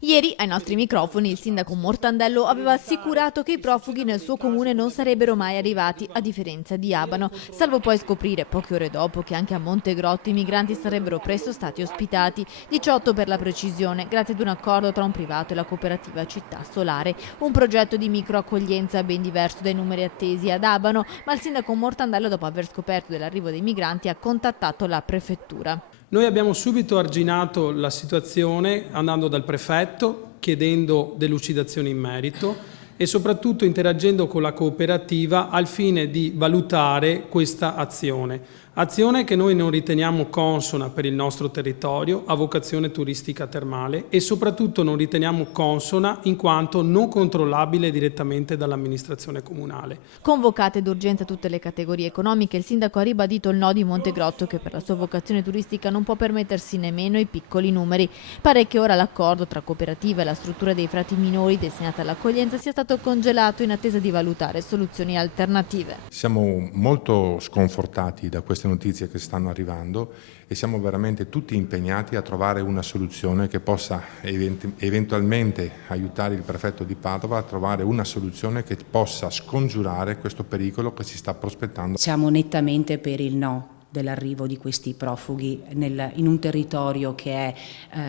Ieri ai nostri microfoni il sindaco Mortandello aveva assicurato che i profughi nel suo comune non sarebbero mai arrivati, a differenza di Abano, salvo poi scoprire poche ore dopo che anche a Montegrotto i migranti sarebbero presto stati ospitati, 18 per la precisione, grazie ad un accordo tra un privato e la cooperativa Città Solare, un progetto di microaccoglienza ben diverso dai numeri attesi ad Abano, ma il sindaco Mortandello, dopo aver scoperto dell'arrivo dei migranti, ha contattato la prefettura. Noi abbiamo subito arginato la situazione andando dal prefetto, chiedendo delucidazioni in merito e soprattutto interagendo con la cooperativa al fine di valutare questa azione. Azione che noi non riteniamo consona per il nostro territorio, a vocazione turistica termale, e soprattutto non riteniamo consona in quanto non controllabile direttamente dall'amministrazione comunale. Convocate d'urgenza tutte le categorie economiche, il sindaco ha ribadito il no di Montegrotto, che per la sua vocazione turistica non può permettersi nemmeno i piccoli numeri. Pare che ora l'accordo tra cooperativa e la struttura dei frati minori destinata all'accoglienza sia stato congelato in attesa di valutare soluzioni alternative. Siamo molto sconfortati da queste notizie che stanno arrivando e siamo veramente tutti impegnati a trovare una soluzione che possa eventualmente aiutare il prefetto di Padova a trovare una soluzione che possa scongiurare questo pericolo che si sta prospettando. Siamo nettamente per il no dell'arrivo di questi profughi in un territorio che è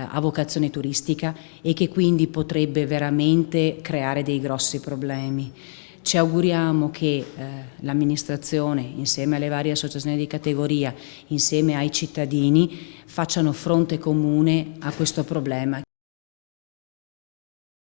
a vocazione turistica e che quindi potrebbe veramente creare dei grossi problemi. Ci auguriamo che l'amministrazione, insieme alle varie associazioni di categoria, insieme ai cittadini, facciano fronte comune a questo problema.